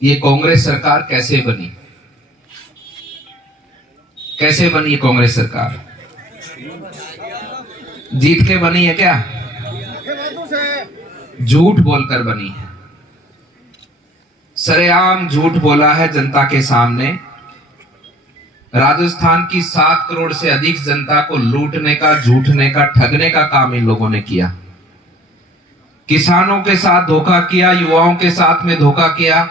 ये कांग्रेस सरकार कैसे बनी? कैसे बनी ये कांग्रेस सरकार? जीत के बनी है क्या? झूठ बोलकर बनी है। सरेआम झूठ बोला है जनता के सामने। राजस्थान की 7 करोड़ से अधिक जनता को लूटने का, झूठने का, ठगने का काम इन लोगों ने किया। किसानों के साथ धोखा किया, युवाओं के साथ में धोखा किया।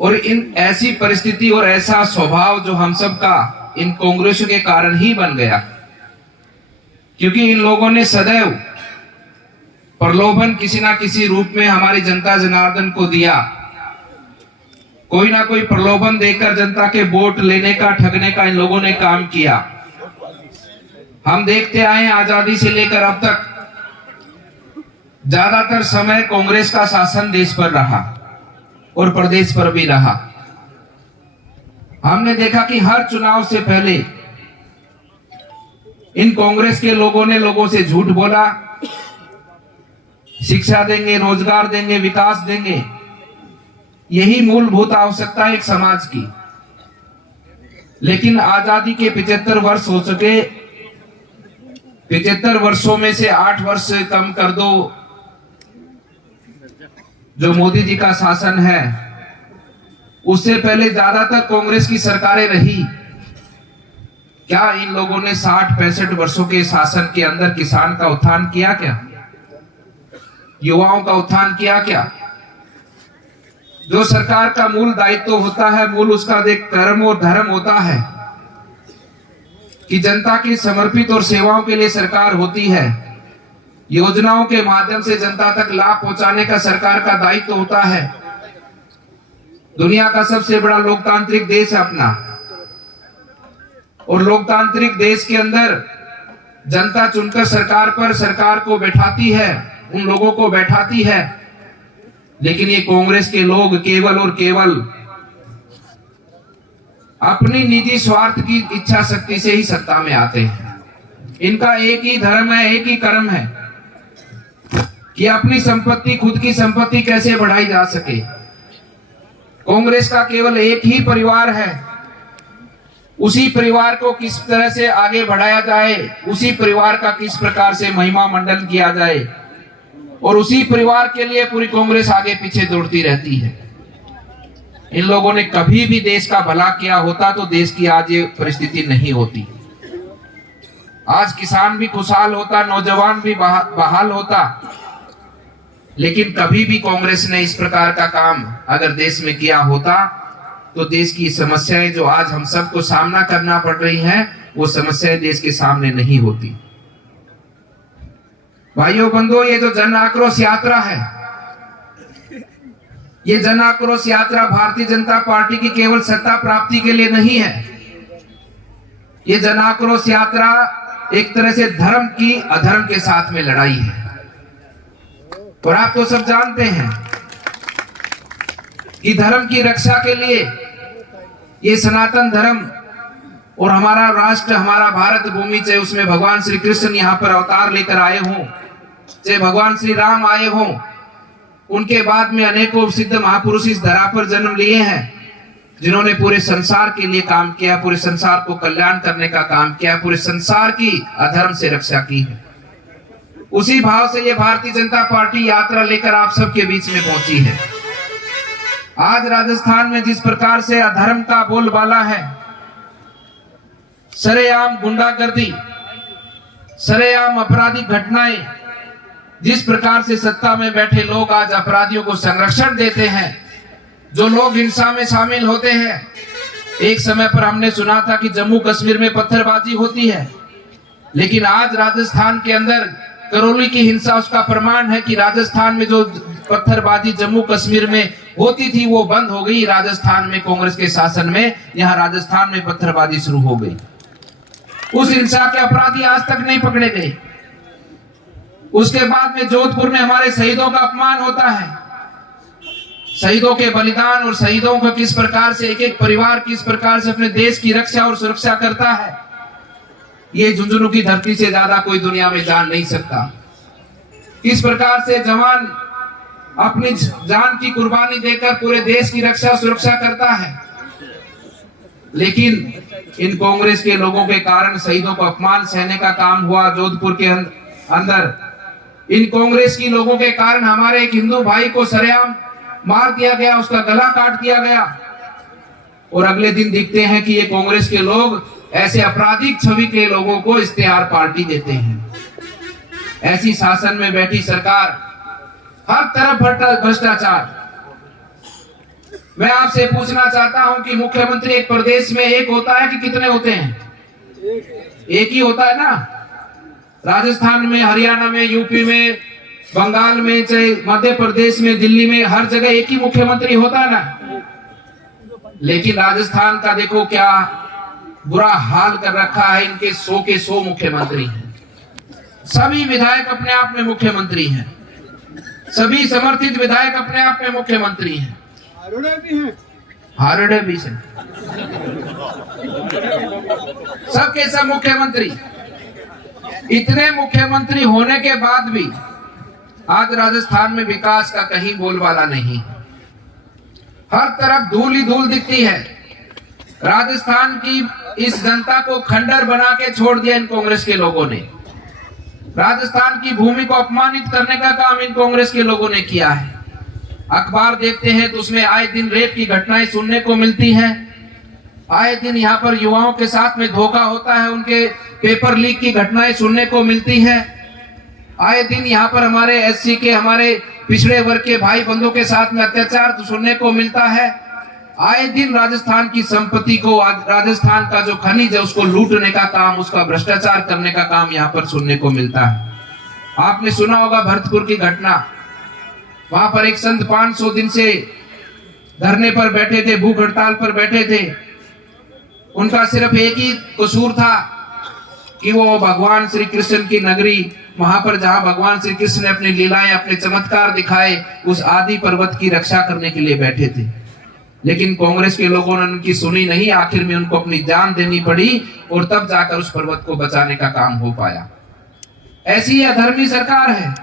और इन ऐसी परिस्थिति और ऐसा स्वभाव जो हम सब का इन कांग्रेस के कारण ही बन गया, क्योंकि इन लोगों ने सदैव प्रलोभन किसी ना किसी रूप में हमारी जनता जनार्दन को दिया। कोई ना कोई प्रलोभन देकर जनता के वोट लेने का, ठगने का इन लोगों ने काम किया। हम देखते आए हैं आजादी से लेकर अब तक ज्यादातर समय कांग्रेस का शासन देश पर रहा और प्रदेश पर भी रहा। हमने देखा कि हर चुनाव से पहले इन कांग्रेस के लोगों ने लोगों से झूठ बोला। शिक्षा देंगे, रोजगार देंगे, विकास देंगे, यही मूलभूत आवश्यकता है एक समाज की। लेकिन आजादी के 75 वर्ष हो चुके। 75 वर्षों में से 8 वर्ष कम कर दो जो मोदी जी का शासन है, उससे पहले ज्यादातर कांग्रेस की सरकारें रही। क्या इन लोगों ने 60-65 वर्षों के शासन के अंदर किसान का उत्थान किया क्या? युवाओं का उत्थान किया क्या? जो सरकार का मूल दायित्व होता है, मूल उसका एक कर्म और धर्म होता है कि जनता की समर्पित और सेवाओं के लिए सरकार होती है। योजनाओं के माध्यम से जनता तक लाभ पहुंचाने का सरकार का दायित्व होता है। दुनिया का सबसे बड़ा लोकतांत्रिक देश है अपना, और लोकतांत्रिक देश के अंदर जनता चुनकर सरकार को बैठाती है, उन लोगों को बैठाती है। लेकिन ये कांग्रेस के लोग केवल और केवल अपनी निजी स्वार्थ की इच्छा शक्ति से ही सत्ता में आते हैं। इनका एक ही धर्म है, एक ही कर्म है कि अपनी संपत्ति, खुद की संपत्ति कैसे बढ़ाई जा सके। कांग्रेस का केवल एक ही परिवार है, उसी परिवार को किस तरह से आगे बढ़ाया जाए, उसी परिवार का किस प्रकार से महिमा मंडन किया जाए, और उसी परिवार के लिए पूरी कांग्रेस आगे पीछे दौड़ती रहती है। इन लोगों ने कभी भी देश का भला किया होता तो देश की आज ये परिस्थिति नहीं होती। आज किसान भी खुशहाल होता, नौजवान भी बहाल होता। लेकिन कभी भी कांग्रेस ने इस प्रकार का काम अगर देश में किया होता तो देश की समस्याएं जो आज हम सबको सामना करना पड़ रही हैं, वो समस्याएं देश के सामने नहीं होती। भाइयों बंधुओं, ये जो जन आक्रोश यात्रा है, ये जन आक्रोश यात्रा भारतीय जनता पार्टी की केवल सत्ता प्राप्ति के लिए नहीं है। ये जन आक्रोश यात्रा एक तरह से धर्म की अधर्म के साथ में लड़ाई है। और आप तो सब जानते हैं कि धर्म की रक्षा के लिए ये सनातन धर्म और हमारा राष्ट्र, हमारा भारत भूमि, चाहे उसमें भगवान श्री कृष्ण यहाँ पर अवतार लेकर आए हों, चाहे भगवान श्री राम आए हों, उनके बाद में अनेकों सिद्ध महापुरुष इस धरा पर जन्म लिए हैं, जिन्होंने पूरे संसार के लिए काम किया, पूरे संसार को कल्याण करने का काम किया, पूरे संसार की अधर्म से रक्षा की है। उसी भाव से ये भारतीय जनता पार्टी यात्रा लेकर आप सबके बीच में पहुंची है। आज राजस्थान में जिस प्रकार से अधर्म का बोलबाला है, सरेआम गुंडागर्दी, सरेआम आपराधिक घटनाएं, जिस प्रकार से सत्ता में बैठे लोग आज अपराधियों को संरक्षण देते हैं, जो लोग हिंसा में शामिल होते हैं। एक समय पर हमने सुना था कि जम्मू कश्मीर में पत्थरबाजी होती है, लेकिन आज राजस्थान के अंदर करौली की हिंसा उसका प्रमाण है कि राजस्थान में जो पत्थरबाजी जम्मू कश्मीर में होती थी वो बंद हो गई। राजस्थान में कांग्रेस के शासन में यहाँ राजस्थान में पत्थरबाजी शुरू हो गई। उस हिंसा के अपराधी आज तक नहीं पकड़े गए। उसके बाद में जोधपुर में हमारे शहीदों का अपमान होता है। शहीदों के बलिदान और शहीदों को किस प्रकार से एक एक परिवार किस प्रकार से अपने देश की रक्षा और सुरक्षा करता है, ये झुंझुनू की धरती से ज्यादा कोई दुनिया में जान नहीं सकता। किस प्रकार से जवान अपनी जान की कुर्बानी देकर पूरे देश की रक्षा सुरक्षा करता है, लेकिन इन कांग्रेस के लोगों के कारण शहीदों को अपमान सहने का काम हुआ जोधपुर के अंदर। इन कांग्रेस की लोगों के कारण हमारे एक हिंदू भाई को सरेआम मार दिया गया, उसका गला काट दिया गया, और अगले दिन दिखते हैं कि ये कांग्रेस के लोग ऐसे आपराधिक छवि के लोगों को इश्तेहार पार्टी देते हैं। ऐसी शासन में बैठी सरकार, हर तरफ भ्रष्टाचार। मैं आपसे पूछना चाहता हूं कि मुख्यमंत्री एक प्रदेश में एक होता है कि कितने होते हैं? एक ही होता है ना। राजस्थान में, हरियाणा में, यूपी में, बंगाल में, चाहे मध्य प्रदेश में, दिल्ली में, हर जगह एक ही मुख्यमंत्री होता है ना। लेकिन राजस्थान का देखो क्या बुरा हाल कर रखा है। इनके 100 के 100 मुख्यमंत्री हैं। सभी विधायक अपने आप में मुख्यमंत्री हैं, सभी समर्थित विधायक अपने आप में मुख्यमंत्री हैं, हारडे भी से सबके सब मुख्यमंत्री। इतने मुख्यमंत्री होने के बाद भी आज राजस्थान में विकास का कहीं बोलबाला नहीं। हर तरफ धूल ही धूल दिखती है। राजस्थान की इस जनता को खंडर बना के छोड़ दिया इन कांग्रेस के लोगों ने। राजस्थान की भूमि को अपमानित करने का काम इन कांग्रेस के लोगों ने किया है। अखबार देखते हैं तो उसमें आए दिन रेप की घटनाएं सुनने को मिलती हैं। आए दिन यहाँ पर युवाओं के साथ में धोखा होता है, उनके पेपर लीक की घटनाएं सुनने को मिलती है। आए दिन यहाँ पर हमारे एससी के, हमारे पिछड़े वर्ग के भाई बंधुओं के साथ में अत्याचार तो सुनने को मिलता है। आए दिन राजस्थान की संपत्ति को, राजस्थान का जो खनिज है उसको लूटने का काम, उसका भ्रष्टाचार करने का काम यहाँ पर सुनने को मिलता है। आपने सुना होगा भरतपुर की घटना। वहां पर एक संत 500 दिन से धरने पर बैठे थे, भूख हड़ताल पर बैठे थे। उनका सिर्फ एक ही कसूर था कि वो भगवान श्री कृष्ण की नगरी, वहां पर जहां भगवान श्री कृष्ण ने अपनी लीलाएं, अपने चमत्कार दिखाए, उस आदि पर्वत की रक्षा करने के लिए बैठे थे। लेकिन कांग्रेस के लोगों ने उनकी सुनी नहीं। आखिर में उनको अपनी जान देनी पड़ी और तब जाकर उस पर्वत को बचाने का काम हो पाया। ऐसी अधर्मी सरकार है।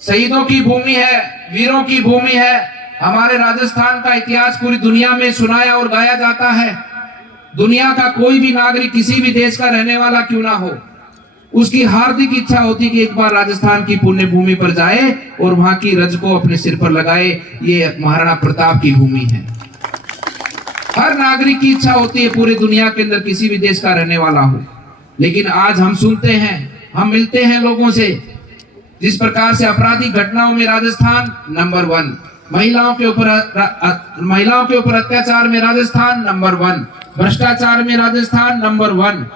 शहीदों की भूमि है, वीरों की भूमि है। हमारे राजस्थान का इतिहास पूरी दुनिया में सुनाया और गाया जाता है। दुनिया का कोई भी नागरिक, किसी भी देश का रहने वाला क्यों ना हो, उसकी हार्दिक इच्छा होती कि एक बार राजस्थान की पुण्य भूमि पर जाए और वहां की रज को अपने सिर पर लगाए। ये महाराणा प्रताप की भूमि है। हर नागरिक की इच्छा होती है पूरी दुनिया के अंदर किसी भी देश का रहने वाला हो। लेकिन आज हम सुनते हैं, हम मिलते हैं लोगों से, जिस प्रकार से आपराधिक घटनाओं में राजस्थान नंबर 1, महिलाओं के ऊपर अत्याचार में राजस्थान नंबर 1, भ्रष्टाचार में राजस्थान नंबर 1,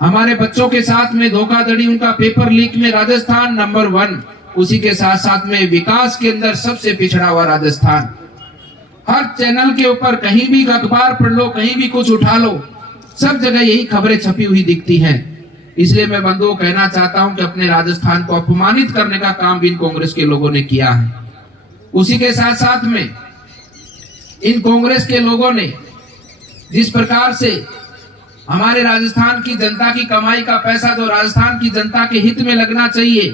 हमारे बच्चों के साथ में धोखाधड़ी, उनका पेपर लीक में राजस्थान नंबर 1। उसी के साथ साथ में विकास के अंदर सबसे पिछड़ा हुआ राजस्थान। हर चैनल के ऊपर कहीं भी अखबार पढ़ लो, कहीं भी कुछ उठा लो, सब जगह यही खबरें छपी हुई दिखती हैं। इसलिए मैं बंधुओं कहना चाहता हूं कि अपने राजस्थान को अपमानित करने का काम भी इन कांग्रेस के लोगों ने किया है। उसी के साथ साथ में इन कांग्रेस के लोगों ने जिस प्रकार से हमारे राजस्थान की जनता की कमाई का पैसा जो राजस्थान की जनता के हित में लगना चाहिए,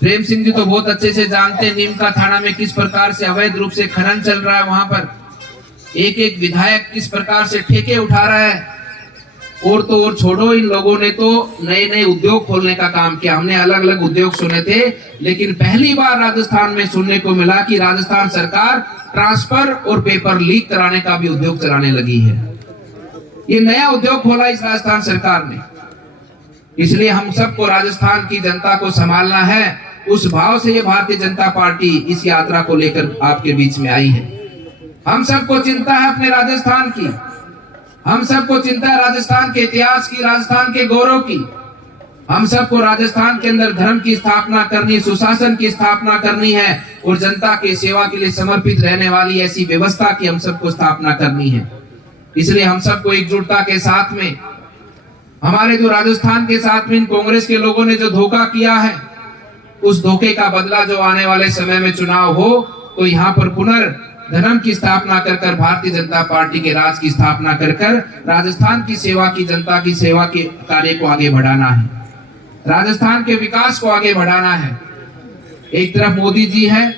प्रेम सिंह जी तो बहुत अच्छे से जानते हैं नीम का थाना में किस प्रकार से अवैध रूप से खनन चल रहा है। वहां पर एक एक विधायक किस प्रकार से ठेके उठा रहा है। और तो और छोड़ो, इन लोगों ने तो नए नए उद्योग खोलने का काम किया। हमने अलग अलग उद्योग सुने थे, लेकिन पहली बार राजस्थान में सुनने को मिला कि राजस्थान सरकार ट्रांसफर और पेपर लीक कराने का भी उद्योग चलाने लगी है। ये नया उद्योग खोला इस राजस्थान सरकार ने। इसलिए हम सबको राजस्थान की जनता को संभालना है। उस भाव से ये भारतीय जनता पार्टी इस यात्रा को लेकर आपके बीच में आई है। हम सबको चिंता है अपने राजस्थान की, हम सबको चिंता है राजस्थान के इतिहास की, राजस्थान के गौरव की। हम सबको राजस्थान के अंदर धर्म की स्थापना करनी, सुशासन की स्थापना करनी है और जनता की सेवा के लिए समर्पित रहने वाली ऐसी व्यवस्था की हम सबको स्थापना करनी है। इसलिए हम सबको एकजुटता के साथ में, हमारे जो राजस्थान के साथ में इन कांग्रेस के लोगों ने जो धोखा किया है, उस धोखे का बदला जो आने वाले समय में चुनाव हो तो यहाँ पर पुनर्धर्म की स्थापना कर भारतीय जनता पार्टी के राज की स्थापना कर राजस्थान की सेवा की, जनता की सेवा के कार्य को आगे बढ़ाना है, राजस्थान के विकास को आगे बढ़ाना है। एक तरफ मोदी जी हैं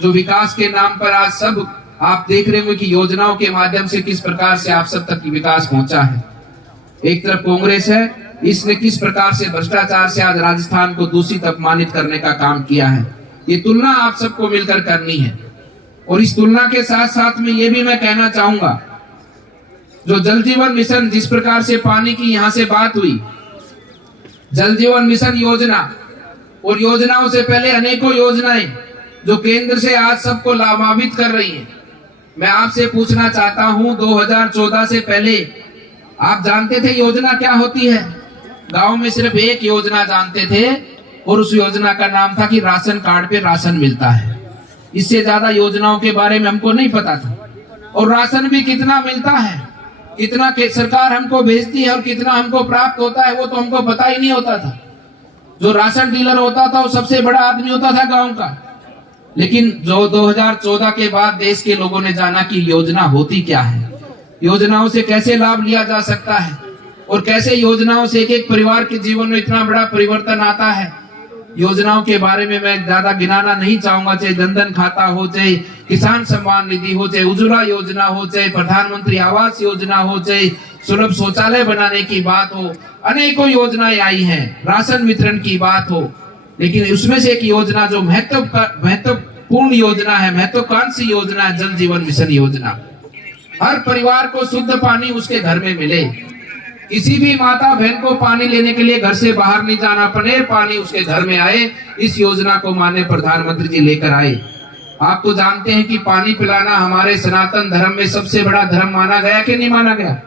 जो विकास के नाम पर आज सब आप देख रहे हो कि योजनाओं के माध्यम से किस प्रकार से आप सब तक विकास पहुंचा है। एक तरफ कांग्रेस है, इसने किस प्रकार से भ्रष्टाचार से आज राजस्थान को दूषित अपमानित करने का काम किया है। ये तुलना आप सबको मिलकर करनी है। और इस तुलना के साथ साथ में ये भी मैं कहना चाहूंगा, जो जल जीवन मिशन जिस प्रकार से पानी की यहां से बात हुई, जल जीवन मिशन योजना और योजनाओं से पहले अनेकों योजनाएं जो केंद्र से आज सबको लाभान्वित कर रही हैं। मैं आपसे पूछना चाहता हूं, 2014 से पहले आप जानते थे योजना क्या होती है? गांव में सिर्फ एक योजना जानते थे और उस योजना का नाम था कि राशन कार्ड पे राशन मिलता है। इससे ज्यादा योजनाओं के बारे में हमको नहीं पता था। और राशन भी कितना मिलता है, कितना के सरकार हमको भेजती है और कितना हमको प्राप्त होता है, वो तो हमको पता ही नहीं होता था। जो राशन डीलर होता था वो सबसे बड़ा आदमी होता था गांव का। लेकिन जो 2014 के बाद देश के लोगों ने जाना कि योजना होती क्या है, योजनाओं से कैसे लाभ लिया जा सकता है और कैसे योजनाओं से एक एक परिवार के जीवन में इतना बड़ा परिवर्तन आता है। योजनाओं के बारे में मैं ज्यादा गिनाना नहीं चाहूंगा, चाहे जनधन खाता हो, चाहे किसान सम्मान निधि हो, चाहे उज्ज्वला योजना हो, चाहे प्रधानमंत्री आवास योजना हो, चाहे सुलभ शौचालय बनाने की बात हो, अनेकों योजनाएं आई हैं, राशन वितरण की बात हो। लेकिन उसमें से एक योजना जो महत्वपूर्ण योजना है, महत्वाकांक्षी योजना है, जल जीवन मिशन योजना। हर परिवार को शुद्ध पानी उसके घर में मिले, किसी भी माता बहन को पानी लेने के लिए घर से बाहर नहीं जाना पड़े, पानी उसके घर में आए। इस योजना को माननीय प्रधानमंत्री जी लेकर आए। आप तो जानते हैं कि पानी पिलाना हमारे सनातन धर्म में सबसे बड़ा धर्म माना गया कि नहीं माना गया?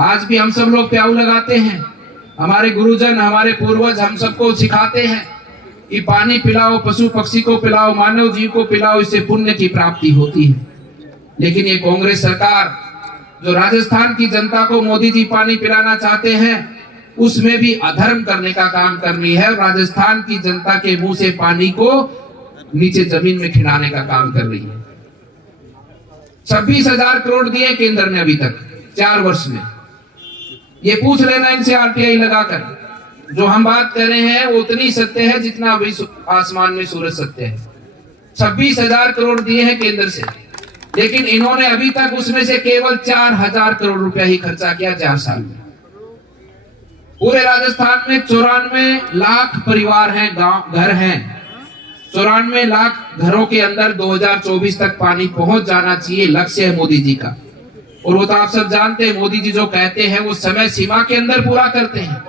आज भी हम सब लोग प्याऊ लगाते हैं, हमारे गुरुजन हमारे पूर्वज हम सबको सिखाते हैं कि पानी पिलाओ, पशु पक्षी को पिलाओ, मानव जीव को पिलाओ, इससे पुण्य की प्राप्ति होती है। लेकिन ये कांग्रेस सरकार जो राजस्थान की जनता को मोदी जी पानी पिलाना चाहते हैं, उसमें भी अधर्म करने का काम करनी है। राजस्थान की जनता के मुंह से पानी को नीचे जमीन में खिलाने का काम कर रही है। 26,000 करोड़ दिए केंद्र ने अभी तक 4 वर्ष में। ये पूछ लेना इनसे आरटीआई लगाकर, जो हम बात कर रहे हैं वो उतनी सत्य है जितना अभी आसमान में सूरज सत्य है। 26,000 करोड़ दिए हैं केंद्र से, लेकिन इन्होंने अभी तक उसमें से केवल 4,000 करोड़ रुपया ही खर्चा किया 4 साल में। पूरे राजस्थान में 94 लाख परिवार हैं, गांव घर हैं। 94 लाख घरों के अंदर 2024 तक पानी पहुंच जाना चाहिए, लक्ष्य है मोदी जी का। और वो तो आप सब जानते हैं, मोदी जी जो कहते हैं वो समय सीमा के अंदर पूरा करते हैं।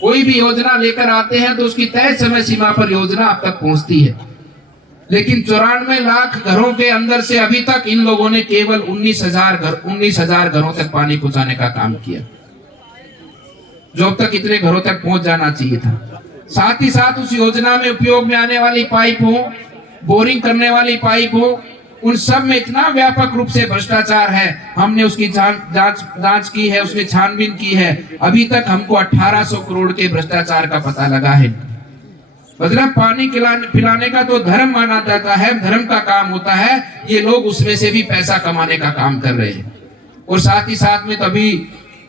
कोई भी योजना लेकर आते हैं तो उसकी तय समय सीमा पर योजना अब तक पहुंचती है। लेकिन 94 लाख घरों के अंदर से अभी तक इन लोगों ने केवल 19,000 घरों तक पानी पहुंचाने का काम किया, जो अब तक इतने घरों तक पहुंच जाना चाहिए था। साथ ही साथ उस योजना में उपयोग में आने वाली पाइप हो, बोरिंग करने वाली पाइप हो, उन सब में इतना व्यापक रूप से भ्रष्टाचार है। हमने उसकी जांच की है, उसमें छानबीन की है। अभी तक हमको 1800 करोड़ के भ्रष्टाचार का पता लगा है। मतलब पानी पिलाने का तो धर्म माना जाता है, धर्म का काम होता है, ये लोग उसमें से भी पैसा कमाने का काम कर रहे हैं। और साथ ही साथ में तभी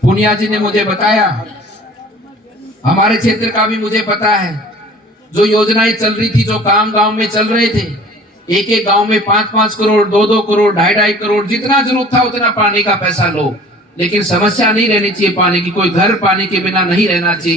पुनिया जी ने मुझे बताया, हमारे क्षेत्र का भी मुझे पता है, जो योजनाएं चल रही थी, जो काम गांव में चल रहे थे, एक एक गांव में 5-5 करोड़, 2-2 करोड़, 2.5 करोड़, जितना जरूरत था उतना पानी का पैसा लो। लेकिन समस्या नहीं रहनी चाहिए पानी की, कोई घर पानी के बिना नहीं रहना चाहिए।